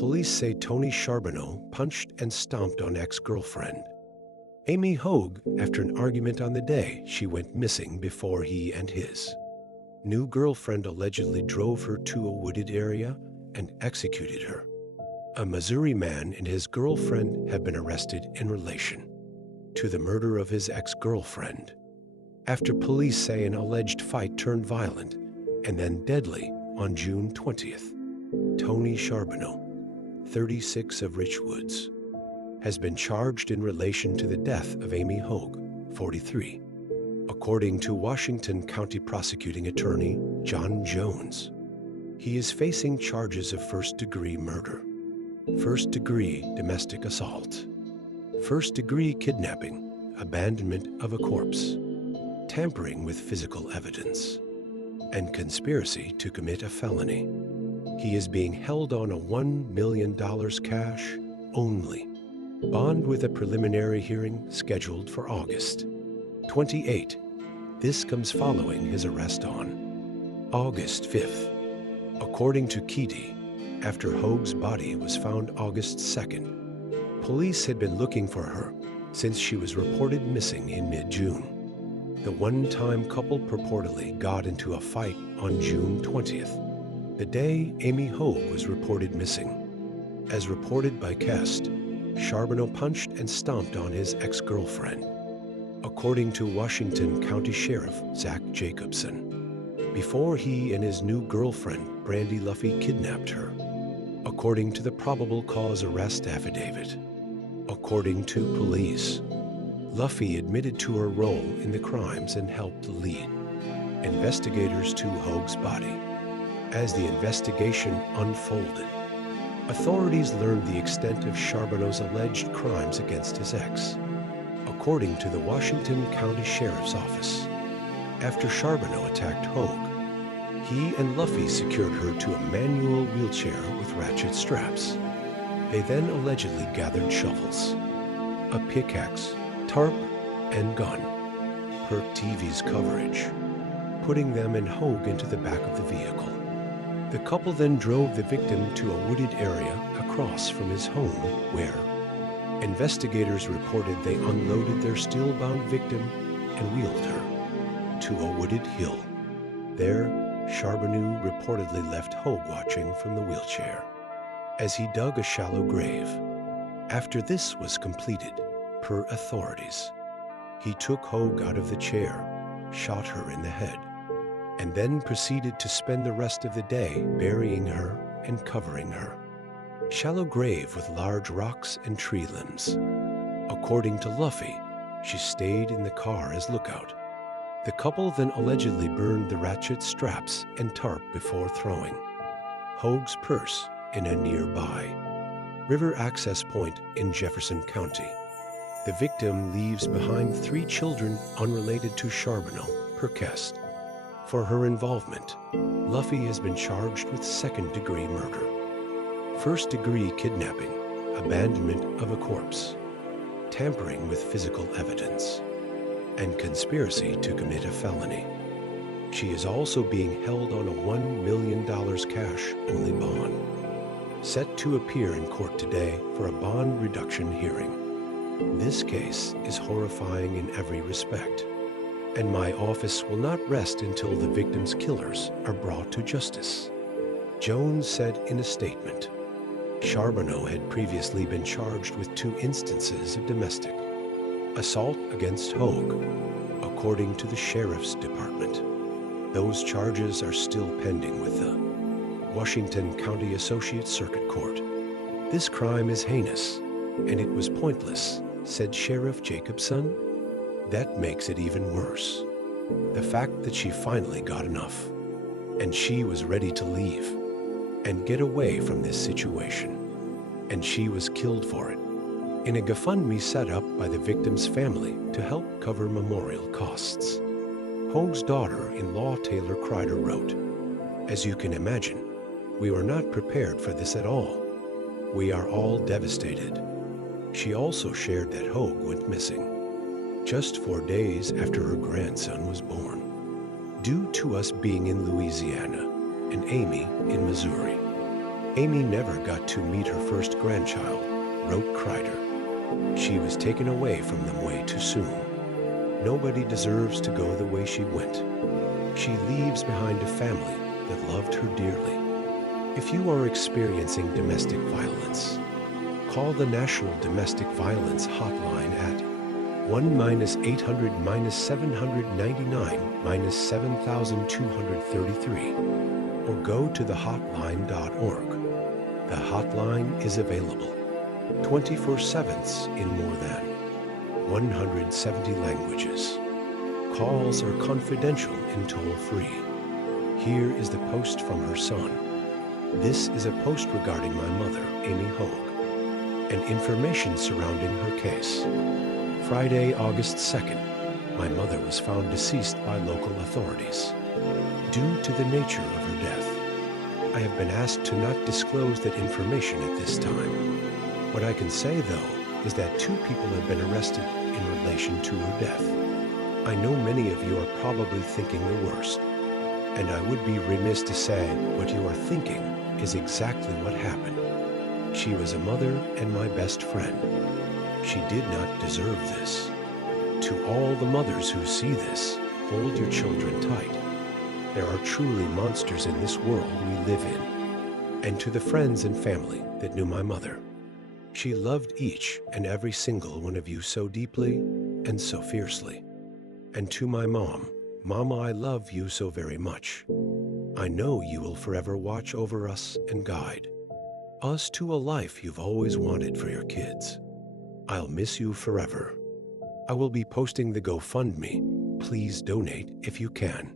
Police say Tony Charboneau punched and stomped on ex-girlfriend Amy Hogue after an argument on the day she went missing before he and his new girlfriend allegedly drove her to a wooded area and executed her. A Missouri man and his girlfriend have been arrested in relation to the murder of his ex-girlfriend after police say an alleged fight turned violent and then deadly on June 20th. Tony Charboneau, 36 of Richwoods, has been charged in relation to the death of Amy Hogue, 43. According to Washington County Prosecuting Attorney John Jones, he is facing charges of first-degree murder, first-degree domestic assault, first-degree kidnapping, abandonment of a corpse, tampering with physical evidence, and conspiracy to commit a felony. He is being held on a $1 million cash only bond with a preliminary hearing scheduled for August 28. This comes following his arrest on August 5th. According to KTVI, after Hogue's body was found August 2nd, police had been looking for her since she was reported missing in mid-June. The one-time couple purportedly got into a fight on June 20th, the day Amy Hogue was reported missing. As reported by Kest, Charboneau punched and stomped on his ex-girlfriend, according to Washington County Sheriff Zach Jacobson, before he and his new girlfriend, Brandy Luffy, kidnapped her, according to the probable cause arrest affidavit. According to police, Luffy admitted to her role in the crimes and helped lead investigators to Hogue's body. As the investigation unfolded, authorities learned the extent of Charboneau's alleged crimes against his ex. According to the Washington County Sheriff's Office, after Charboneau attacked Hogue, he and Luffy secured her to a manual wheelchair with ratchet straps. They then allegedly gathered shovels, a pickaxe, tarp, and gun, per TV's coverage, putting them and Hogue into the back of the vehicle. The couple then drove the victim to a wooded area across from his home where investigators reported they unloaded their steel-bound victim and wheeled her to a wooded hill. There, Charboneau reportedly left Hogue watching from the wheelchair as he dug a shallow grave. After this was completed, per authorities, he took Hogue out of the chair, shot her in the head, and then proceeded to spend the rest of the day burying her and covering her. Shallow grave with large rocks and tree limbs. According to Luffy, she stayed in the car as lookout. The couple then allegedly burned the ratchet straps and tarp before throwing Hogue's purse in a nearby river access point in Jefferson County. The victim leaves behind 3 children unrelated to Charboneau, per Kest. For her involvement, Luffy has been charged with second-degree murder, first-degree kidnapping, abandonment of a corpse, tampering with physical evidence, and conspiracy to commit a felony. She is also being held on a $1 million cash-only bond, set to appear in court today for a bond reduction hearing. This case is horrifying in every respect, and my office will not rest until the victim's killers are brought to justice, Jones said in a statement. Charboneau had previously been charged with 2 instances of domestic assault against Hogue, according to the Sheriff's Department. Those charges are still pending with the Washington County Associate Circuit Court. This crime is heinous, and it was pointless, said Sheriff Jacobson. That makes it even worse. The fact that she finally got enough, and she was ready to leave and get away from this situation, and she was killed for it, in a GoFundMe set up by the victim's family to help cover memorial costs. Hogue's daughter-in-law Taylor Kreider wrote, "As you can imagine, we were not prepared for this at all. We are all devastated." She also shared that Hogue went missing just 4 days after her grandson was born, due to us being in Louisiana and Amy in Missouri. Amy never got to meet her first grandchild, wrote Kreider. She was taken away from them way too soon. Nobody deserves to go the way she went. She leaves behind a family that loved her dearly. If you are experiencing domestic violence, call the National Domestic Violence Hotline at 1-800-799-7233 or go to thehotline.org. The hotline is available 24/7 in more than 170 languages. Calls are confidential and toll-free. Here is the post from her son. This is a post regarding my mother, Amy Hogue, and information surrounding her case. Friday, August 2nd, my mother was found deceased by local authorities. Due to the nature of her death, I have been asked to not disclose that information at this time. What I can say, though, is that 2 people have been arrested in relation to her death. I know many of you are probably thinking the worst, and I would be remiss to say what you are thinking is exactly what happened. She was a mother and my best friend. She did not deserve this. To all the mothers who see this, hold your children tight. There are truly monsters in this world we live in. And to the friends and family that knew my mother, she loved each and every single one of you so deeply and so fiercely. And to my mom, Mama, I love you so very much. I know you will forever watch over us and guide us to a life you've always wanted for your kids. I'll miss you forever. I will be posting the GoFundMe. Please donate if you can.